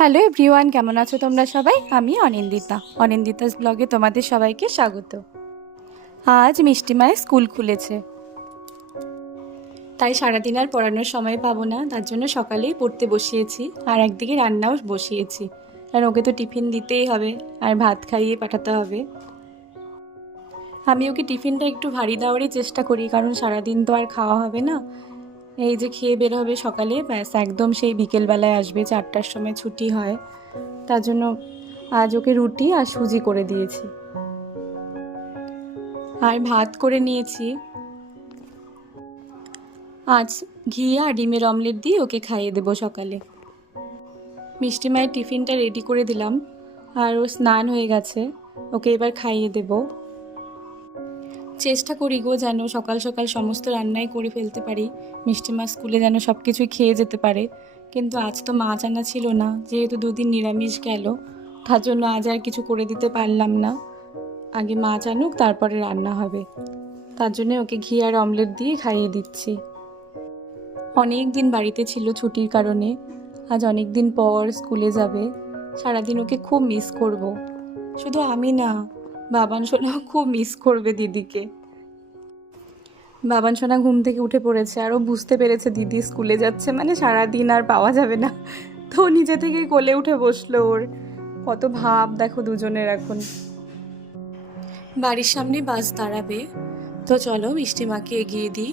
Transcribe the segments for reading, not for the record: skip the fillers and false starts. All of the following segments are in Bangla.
হ্যালো এভরিওয়ান, কেমন আছো তোমরা সবাই? আমি অনিন্দিতাস ব্লগে তোমাদের সবাইকে স্বাগত। আজ মিষ্টি মায়ের স্কুল খুলেছে, তাই সারাদিন আর পড়ানোর সময় পাবো না, তার জন্য সকালেই পড়তে বসিয়েছি আর একদিকে রান্নাও বসিয়েছি। কারণ ওকে তো টিফিন দিতেই হবে আর ভাত খাইয়ে পাঠাতে হবে। আমি ওকে টিফিনটা একটু ভারী দেওয়ারই চেষ্টা করি, কারণ সারাদিন তো আর খাওয়া হবে না। এই যে খেয়ে বের হবে সকালে, ব্যাস একদম সেই বিকেলবেলায় আসবে, 4টার সময় ছুটি হয়। তার জন্য আজ ওকে রুটি আর সুজি করে দিয়েছি আর ভাত করে নিয়েছি। আজ ঘি আর ডিমের অমলেট দিয়ে ওকে খাইয়ে দেবো সকালে। মিষ্টি মায়ের টিফিনটা রেডি করে দিলাম আর ও স্নান হয়ে গেছে, ওকে এবার খাইয়ে দেব। চেষ্টা করি গো যেন সকাল সকাল সমস্ত রান্নাই করে ফেলতে পারি, মিষ্টি মা স্কুলে যেন সব কিছুই খেয়ে যেতে পারে। কিন্তু আজ তো মাছ আনা ছিল না, যেহেতু দুদিন নিরামিষ গেল, তার জন্য আজ আর কিছু করে দিতে পারলাম না। আগে মাছ আনুক, তারপরে রান্না হবে। তার জন্য ওকে ঘি আর অমলেট দিয়ে খাইয়ে দিচ্ছি। অনেক দিন বাড়িতে ছিল ছুটির কারণে, আজ অনেক দিন পর স্কুলে যাবে। সারাদিন ওকে খুব মিস করব। শুধু আমি না, বাবান সোনাও খুব মিস করবে দিদিকে। বাবান সোনা ঘুম থেকে উঠে পড়েছে আর ও বুঝতে পেরেছে দিদি স্কুলে যাচ্ছে, মানে সারাদিন আর পাওয়া যাবে না। তো নিজে থেকেই কোলে উঠে বসলো। ওর কত ভাব দেখো দুজনের এখন। বাড়ির সামনে বাস দাঁড়াবে, তো চলো মিষ্টি মাকে এগিয়ে দিই।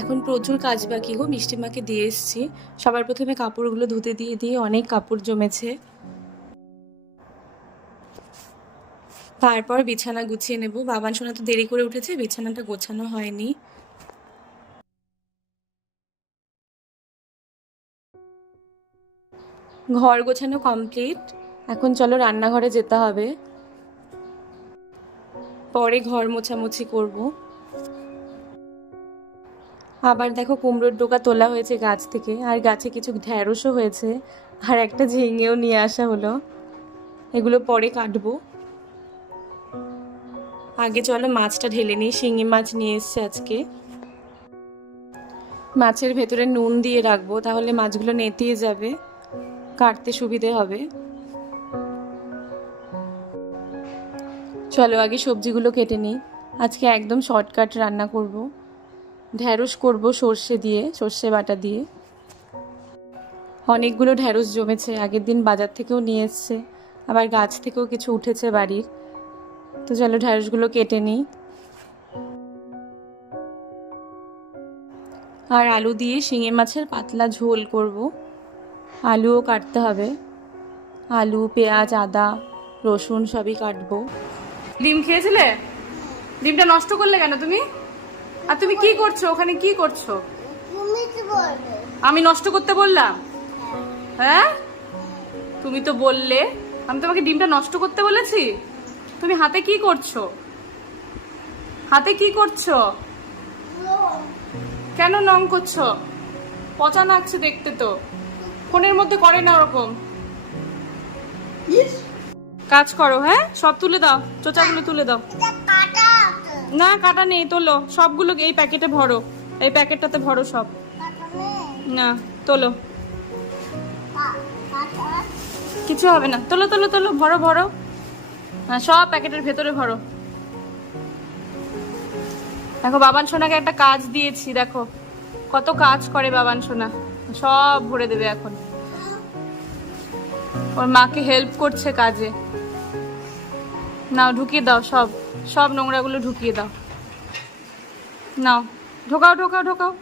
এখন প্রচুর কাজ বাকি গো, মিষ্টি মাকে দিয়ে এসছি। সবার প্রথমে কাপড়গুলো ধুতে দিয়ে দিয়ে অনেক কাপড় জমেছে। তারপর বিছানা গুছিয়ে নেব। বাবান সোনা তো দেরি করে উঠেছে, বিছানাটা গোছানো হয়নি। ঘর গোছানো কমপ্লিট, এখন চলো রান্নাঘরে যেতে হবে, পরে ঘর মোছামুছি করব। আবার দেখো কুমড়োর ডোকা তোলা হয়েছে গাছ থেকে, আর গাছে কিছু ঢ্যাঁড়সও হয়েছে, আর একটা ঝিঙেও নিয়ে আসা হলো। এগুলো পরে কাটবো। আগে চলো মাছটা ঢেলে নিই। শিঙি মাছ নিয়ে এসছে আজকে। মাছের ভেতরে নুন দিয়ে রাখবো, তাহলে মাছগুলো নেতিয়ে যাবে, কাটতে সুবিধে হবে। চলো আগে সবজিগুলো কেটে নিই। আজকে একদম শর্টকাট রান্না করব। ঢ্যাঁড়স করব সর্ষে দিয়ে, সর্ষে বাটা দিয়ে। অনেকগুলো ঢ্যাঁড়স জমেছে, আগের দিন বাজার থেকেও নিয়ে এসছে, আবার গাছ থেকেও কিছু উঠেছে বাড়ির। তো চলো ঢ্যাঁড়সগুলো কেটে নিই। আর আলু দিয়ে শিঙি মাছের পাতলা ঝোল করব। আলুও কাটতে হবে, আলু, পেঁয়াজ, আদা, রসুন সবই কাটবো। ডিম খেয়েছিলে? ডিমটা নষ্ট করলে কেন তুমি? আর তুমি কি করছো ওখানে, কি করছো? আমি নষ্ট করতে বললাম? হ্যাঁ, তুমি তো বললে। আমি তোমাকে ডিমটা নষ্ট করতে বলেছি? তুমি হাতে কি করছো? হাতে কি করছো? কেন নং করছো? পচা লাগছে দেখতে তো। ফোনের মধ্যে করে না ওরকম কাজ করো। হ্যাঁ, সব তুলে দাও, চোচাগুলো তুলে দাও। না কাটা নেই, তোলো সবগুলো, এই প্যাকেটে ভরো, এই প্যাকেটটাতে ভরো সব। না তোলো, কিছু হবে না, তোলো তোলো তোলো, ভরো ভরো। হ্যাঁ, সব প্যাকেটের ভেতরে ভরো। দেখো বাবান সোনাকে একটা কাজ দিয়েছি, দেখো কত কাজ করে বাবান সোনা, সব ভরে দেবে এখন। ওর মাকে হেল্প করছে কাজে। নাও ঢুকিয়ে দাও, সব সব নোংরাগুলো ঢুকিয়ে দাও। নাও ঢোকাও ঢোকাও ঢোকাও।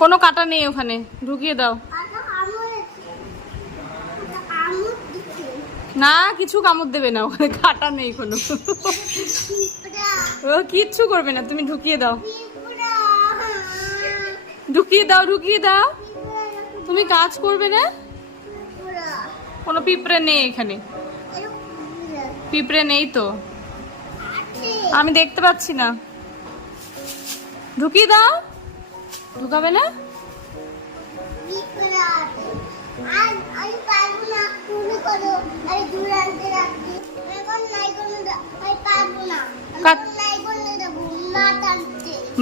কোনো কাটা নেই ওখানে, ঢুকিয়ে দাও। না কিছু কামড় দেবে না, ওখানে কাটা নেই কোনো। ও কিচ্ছু করবে না, তুমি ঢুকিয়ে দাও, ঢুকিয়ে দাও, ঢুকিয়ে দাও। তুমি কাজ করবে না? কোনো পিঁপড়ে নেই এখানে, পিঁপড়ে নেই তো, আমি দেখতে পাচ্ছি না। ঢুকিয়ে দাও। ঢুকাবে না?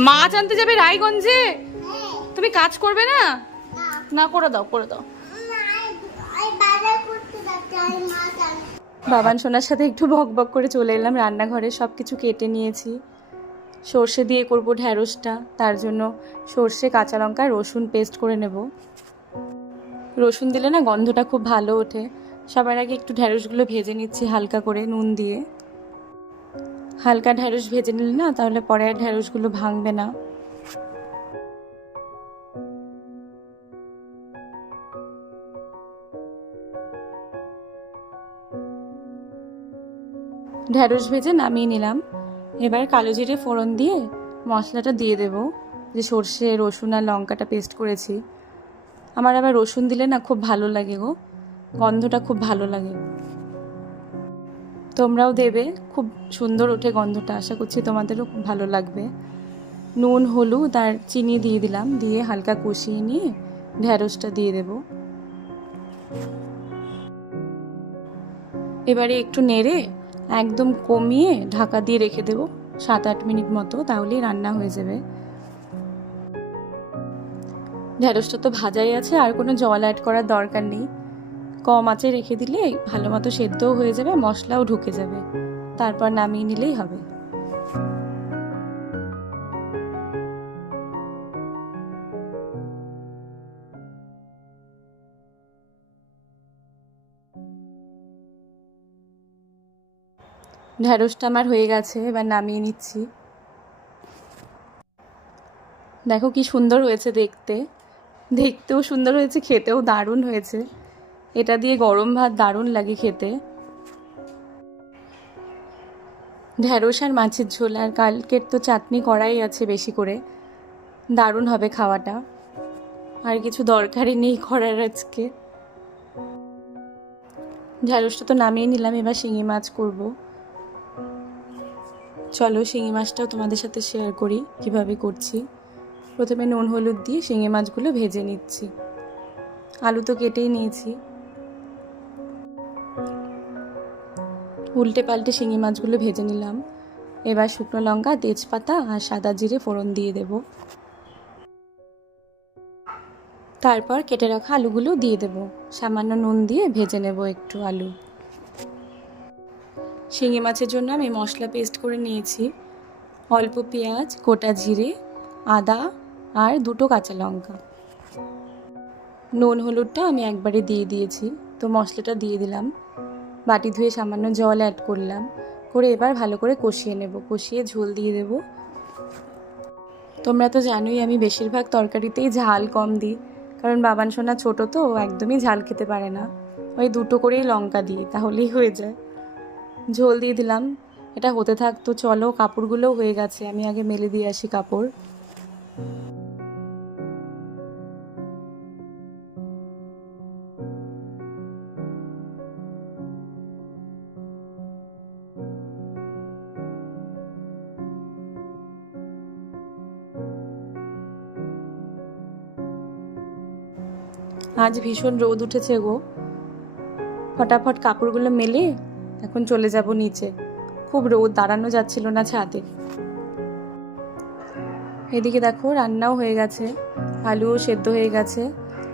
মাছ আনতে যাবে রায়গঞ্জে? তুমি কাজ করবে না? না, করে দাও, করে দাও। বাবান সোনার সাথে একটু বক বক করে চলে এলাম রান্নাঘরে। সব কিছু কেটে নিয়েছি। সর্ষে দিয়ে করব ঢ্যাঁড়সটা, তার জন্য সর্ষে, কাঁচা লঙ্কা, রসুন পেস্ট করে নেব। রসুন দিলে না গন্ধটা খুব ভালো ওঠে। সবার আগে একটু ঢ্যাঁড়সগুলো ভেজে নিচ্ছি হালকা করে নুন দিয়ে। হালকা ঢ্যাঁড়স ভেজে নিলে না তাহলে পরে আর ঢ্যাঁড়সগুলো ভাঙবে না। ঢ্যাঁড়স ভেজে নামিয়ে নিলাম। এবার কালো জিরে ফোড়ন দিয়ে মশলাটা দিয়ে দেব, যে সর্ষে, রসুন আর লঙ্কাটা পেস্ট করেছি। আমার আবার রসুন দিলে না খুব ভালো লাগে গো, গন্ধটা খুব ভালো লাগে। তোমরাও দেবে, খুব সুন্দর ওঠে গন্ধটা। আশা করছি তোমাদেরও খুব ভালো লাগবে। নুন, হলুদ আর চিনি দিয়ে দিলাম, দিয়ে হালকা কষিয়ে নিয়ে ঢ্যাঁড়সটা দিয়ে দেব। এবারে একটু নেড়ে একদম কমিয়ে ঢাকা দিয়ে রেখে দেব 7-8 মিনিট মতো, তাহলেই রান্না হয়ে যাবে। ঢ্যাঁড়সটা তো ভাজাই আছে, আর কোনো জল অ্যাড করার দরকার নেই। কম আঁচে রেখে দিলে ভালো মতো সেদ্ধও হয়ে যাবে, মশলাও ঢুকে যাবে। তারপর নামিয়ে নিলেই হবে। ঢ্যাঁড়সটা আমার হয়ে গেছে, এবার নামিয়ে নিচ্ছি। দেখো কি সুন্দর হয়েছে দেখতে, দেখতেও সুন্দর হয়েছে, খেতেও দারুণ হয়েছে। এটা দিয়ে গরম ভাত দারুণ লাগে খেতে। ঢ্যাঁড়স আর মাছের ঝোল, আর কালকের তো চাটনি করাই আছে বেশি করে, দারুণ হবে খাওয়াটা। আর কিছু দরকারই নেই করার আজকে। ঢ্যাঁড়সটা তো নামিয়ে নিলাম, এবার শিঙি মাছ করব। চলো শিঙি মাছটাও তোমাদের সাথে শেয়ার করি কিভাবে করছি। প্রথমে নুন হলুদ দিয়ে শিঙি মাছগুলো ভেজে নিচ্ছি। আলু তো কেটেই নিয়েছি। উল্টে পাল্টে শিঙি মাছগুলো ভেজে নিলাম। এবার শুকনো লঙ্কা, তেজপাতা আর সাদা জিরে ফোড়ন দিয়ে দেব। তারপর কেটে রাখা আলুগুলো দিয়ে দেব। সামান্য নুন দিয়ে ভেজে নেব একটু আলু। শিঙি মাছের জন্য আমি মশলা পেস্ট করে নিয়েছি। অল্প পেঁয়াজ, গোটা জিরে, আদা আর 2টো কাঁচা লঙ্কা। নুন হলুদটা আমি একবারে দিয়ে দিয়েছি, তো মশলাটা দিয়ে দিলাম। বাটি ধুয়ে সামান্য জল অ্যাড করলাম, করে এবার ভালো করে কষিয়ে নেব। কষিয়ে ঝোল দিয়ে দেব। তোমরা তো জানোই আমি বেশিরভাগ তরকারিতেই ঝাল কম দিই, কারণ বাবান সোনা ছোটো তো, একদমই ঝাল খেতে পারে না। ওই 2টো করেই লঙ্কা দিই, তাহলেই হয়ে যায়। ঝোল দিয়ে দিলাম। এটা হতে থাকতো। চলো, কাপড়গুলোও হয়ে গেছে, আমি আগে মেলে দিয়ে আসি কাপড়। আজ ভীষণ রোদ উঠেছে গো। ফটাফট কাপড়গুলো মেলে এখন চলে যাব নিচে। খুব রোদ, দাঁড়ানো যাচ্ছিল না ছাদে। এদিকে দেখো রান্নাও হয়ে গেছে, আলুও সেদ্ধ হয়ে গেছে,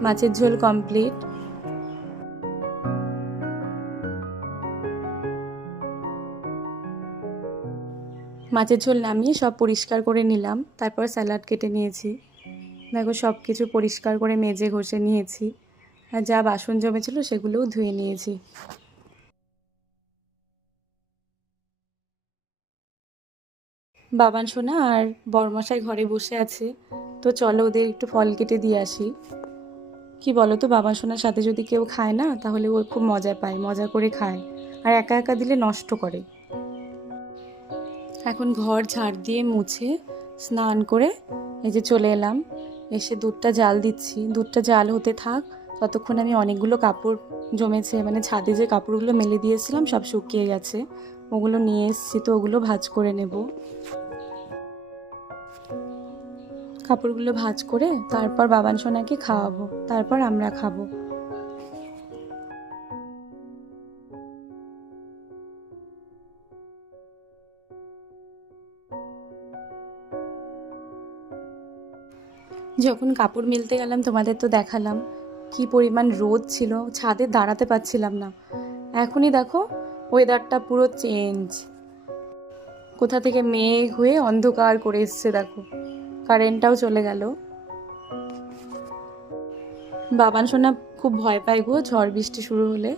মাছের ঝোল কমপ্লিট। মাছের ঝোল নামিয়ে সব পরিষ্কার করে নিলাম। তারপর স্যালাড কেটে নিয়েছি। দেখো সব কিছু পরিষ্কার করে মেজে ঘষে নিয়েছি, আর যা বাসন জমেছিল সেগুলোও ধুয়ে নিয়েছি। বাবান সোনা আর বড়মশাই ঘরে বসে আছে, তো চলো ওদের একটু ফল কেটে দিয়ে আসি। কি বলো তো, বাবান সোনার সাথে যদি কেউ খায় না তাহলে ও খুব মজা পায়, মজা করে খায়, আর একা একা দিলে নষ্ট করে। এখন ঘর ঝাড় দিয়ে মুছে স্নান করে এই যে চলে এলাম। এসে দুধটা জাল দিচ্ছি। দুধটা জাল হতে থাক, ততক্ষণ আমি অনেকগুলো কাপড় জমেছে, মানে ছাদে যে কাপড়গুলো মেলে দিয়েছিলাম সব শুকিয়ে গেছে, ওগুলো নিয়ে এসেছি, তো ওগুলো ভাঁজ করে নেব। কাপড়গুলো ভাঁজ করে তারপর বাবান সোনাকে খাওয়াবো, তারপর আমরা খাবো। যখন কাপড় মেলতে গেলাম তোমাদের তো দেখালাম কি পরিমাণ রোদ ছিল, ছাদে দাঁড়াতে পারছিলাম না। এখনই দেখো ওয়েদারটা পুরো চেঞ্জ, কোথা থেকে মেঘ হয়ে অন্ধকার করে এসছে, দেখো কারেন্টটাও চলে গেল। বাবান সোনা খুব ভয় পায় গো ঝড় বৃষ্টি শুরু হলে,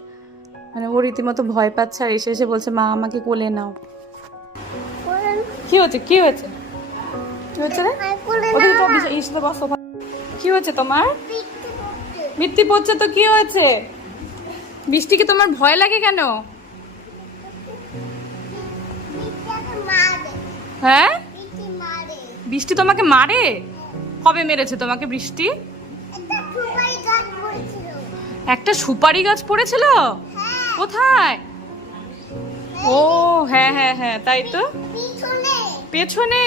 মানে ও রীতিমতো ভয় পাচ্ছে, আর এসে এসে বলছে মা আমাকে কোলে নাও। কি হচ্ছে কি হয়েছে কি হচ্ছে রে? ওদিকে তো ইসতে বসো। কি হয়েছে তোমার? বৃষ্টি পড়ছে তো কি হয়েছে? বৃষ্টি কি তোমার ভয় লাগে কেন? হ্যাঁ, বৃষ্টি তোমাকে মারে? কবে মেরেছে তোমাকে বৃষ্টি? একটা সুপারি গাছ পড়েছিল? কোথায়? ও হ্যাঁ হ্যাঁ হ্যাঁ, তাই তো, পেছনে।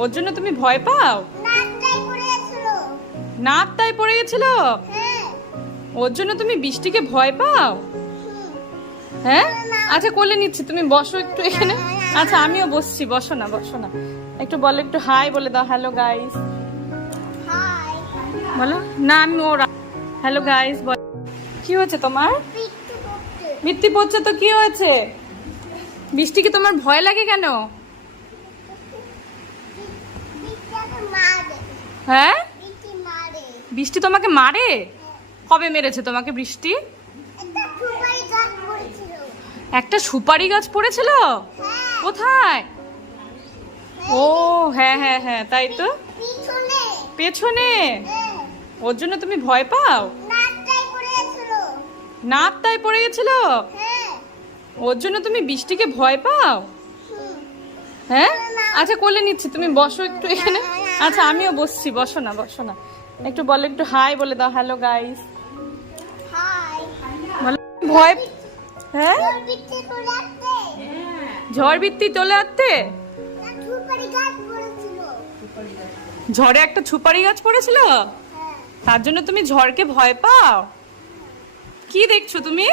ওর জন্য তুমি ভয় পাও? নাকটাই পড়ে গেছিল, ওর জন্য তুমি বৃষ্টিকে ভয় পাও? হ্যাঁ, আচ্ছা কোলে নিচ্ছি, তুমি বসো একটু এখানে। আচ্ছা আমিও বসছি, বসো না বসো না, একটু বলো, একটু হাই বলে দাও, হ্যালো গাইস বলো না। আমি ওরা হ্যালো গাইস বল। কি হয়েছে তোমার? বৃষ্টি পড়ছে তো কি হয়েছে? বৃষ্টি কি তোমার ভয় লাগে কেন? হ্যাঁ, বৃষ্টি তোমাকে মারে? কবে মেরেছে তোমাকে বৃষ্টি? একটা সুপারি গাছ পড়েছিল? কোথায়? ও হ্যাঁ হ্যাঁ হ্যাঁ, তাই তো, পেছনে। ওর জন্য তুমি ভয় পাও? নাকটাই পড়ে গেছিল, ওর জন্য তুমি বৃষ্টিকে ভয় পাও? হ্যাঁ, আচ্ছা কোলে নিচ্ছি, তুমি বসো একটু এখানে। আচ্ছা আমিও বসছি, বসো না বসো না, একটু বলো, একটু হাই বলে দাও, হ্যালো গাইস বলো। ভয়, হ্যাঁ ঝড় বৃষ্টি চলে আসতে ঝড়ে একটা সুপারি গাছ পড়েছিল, তার জন্য তুমি ঝড়কে ভয় পাও? কি দেখছো তুমি?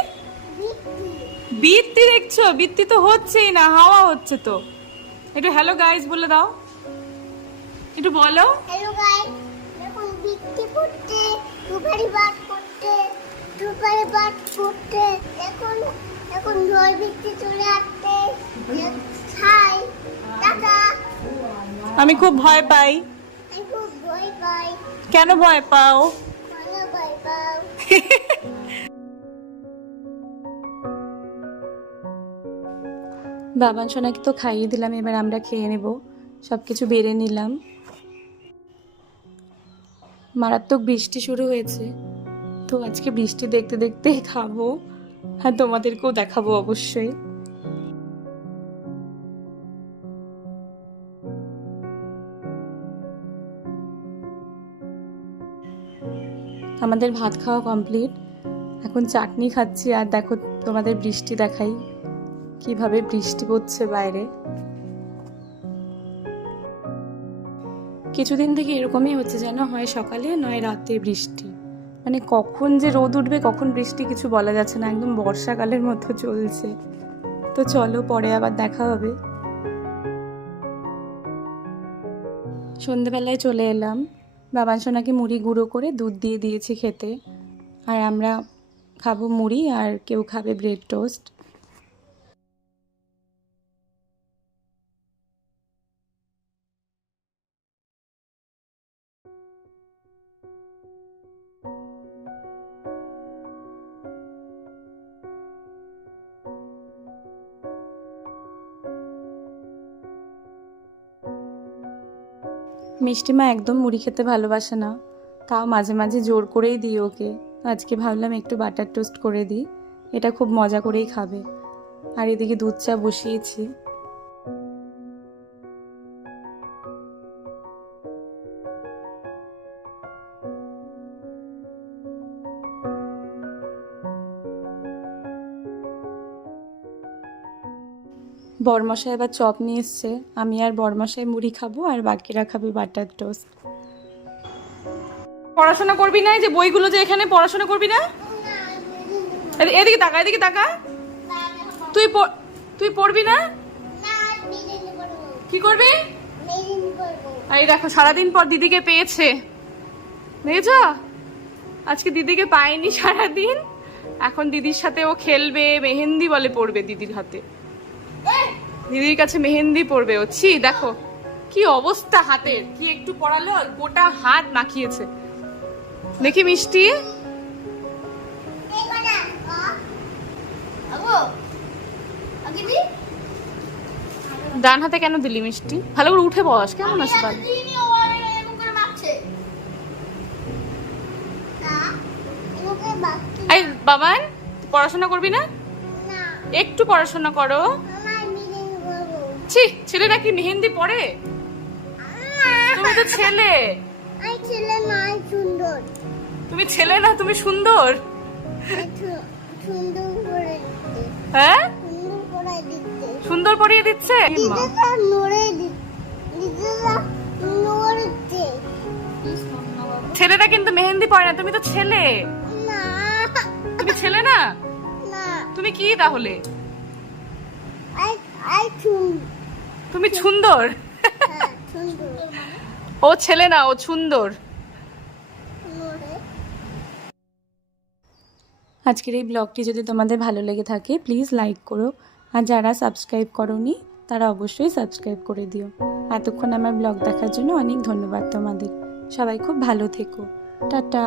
বৃষ্টি দেখছো? বৃষ্টি তো হচ্ছেই না, হাওয়া হচ্ছে তো। একটু হ্যালো গাইস বলে দাও, একটু বলো। হ্যালো গাইস, এখন বৃষ্টি পড়ছে, সুপারি গাছ পড়ছে, সুপারি গাছ পড়ছে, এখন এখন ঝড় বৃষ্টি চলে আসছে। হাই টাটা। আমি খুব ভয় পাই। আমি খুব ভয় পাই। কেন ভয় পাও? ভালো ভয় পাও। বাবান সোনাকে তো খাইয়ে দিলাম, এবার আমরা খেয়ে নেব, সব কিছু বেড়ে নিলাম। মারাত্মক বৃষ্টি শুরু হয়েছে, তো আজকে বৃষ্টি দেখতে দেখতে খাবো, আর তোমাদেরকেও দেখাবো অবশ্যই। আমাদের ভাত খাওয়া কমপ্লিট, এখন চাটনি খাচ্ছি, আর দেখো তোমাদের বৃষ্টি দেখাই, কিভাবে বৃষ্টি পড়ছে বাইরে। কিছুদিন থেকে এরকমই হচ্ছে, যেন হয় সকালে নয় রাতে বৃষ্টি, মানে কখন যে রোদ উঠবে কখন বৃষ্টি কিছু বলা যাচ্ছে না, একদম বর্ষাকালের মতো চলছে। তো চলো পরে আবার দেখা হবে। সন্ধেবেলায় চলে এলাম, বাবান সোনাকে মুড়ি গুঁড়ো করে দুধ দিয়ে দিয়েছি খেতে, আর আমরা খাবো মুড়ি, আর কেউ খাবে ব্রেড টোস্ট। মিষ্টিমা একদম মুড়ি খেতে ভালোবাসে না, তাও মাঝে মাঝে জোর করেই দিই ওকে। আজকে ভাবলাম একটু বাটার টোস্ট করে দিই, এটা খুব মজা করেই খাবে। আর এদিকে দুধ চা বসিয়েছি। বরমশাই আবার চপ নিয়ে এসছে, আমি আর বরমশাই মুড়ি খাবো আর বাকিরা খাবে বাটার টোস্ট। পড়াশোনা করবি না? এই যে বইগুলো যে এখানে, পড়াশোনা করবি না? এদিকে তাকা, এদিকে তাকা। তুই পড়বি না? কি করবি? এই দেখো সারাদিন পর দিদিকে পেয়েছে, দেখেছ? আজকে দিদিকে পায়নি সারাদিন, এখন দিদির সাথে ও খেলবে, মেহেন্দি বলে পড়বে দিদির হাতে, দিদির কাছে মেহেন্দি পড়বে ও। ছি, দেখো কি অবস্থা হাতের, কি একটু পড়ালে গোটা হাত মাখিয়েছে। দেখি মিষ্টি, ডান হাতে কেন দিলি মিষ্টি? ভালো করে উঠে বস, কেমন আছে ভালো? এই বাবান, পড়াশোনা করবি না? একটু পড়াশোনা করো। ছি, ছেলেরা কি মেহেন্দি পড়ে? তুমি তো ছেলে। তুমি ছেলে না, তুমি সুন্দর। হ্যাঁ, সুন্দর পড়িয়ে দিচ্ছে। ছেলেরা কিন্তু মেহেন্দি পড়ে না, তুমি তো ছেলে। তুমি ছেলে না, তুমি কি তাহলে? তুমি সুন্দর। ও ছেলে না, ও সুন্দর। আজকের এই ব্লগটি যদি তোমাদের ভালো লেগে থাকে প্লিজ লাইক করো, আর যারা সাবস্ক্রাইব করোনি তারা অবশ্যই সাবস্ক্রাইব করে দিও। এতক্ষণ আমার ব্লগ দেখার জন্য অনেক ধন্যবাদ তোমাদের। সবাই খুব ভালো থেকো। টাটা।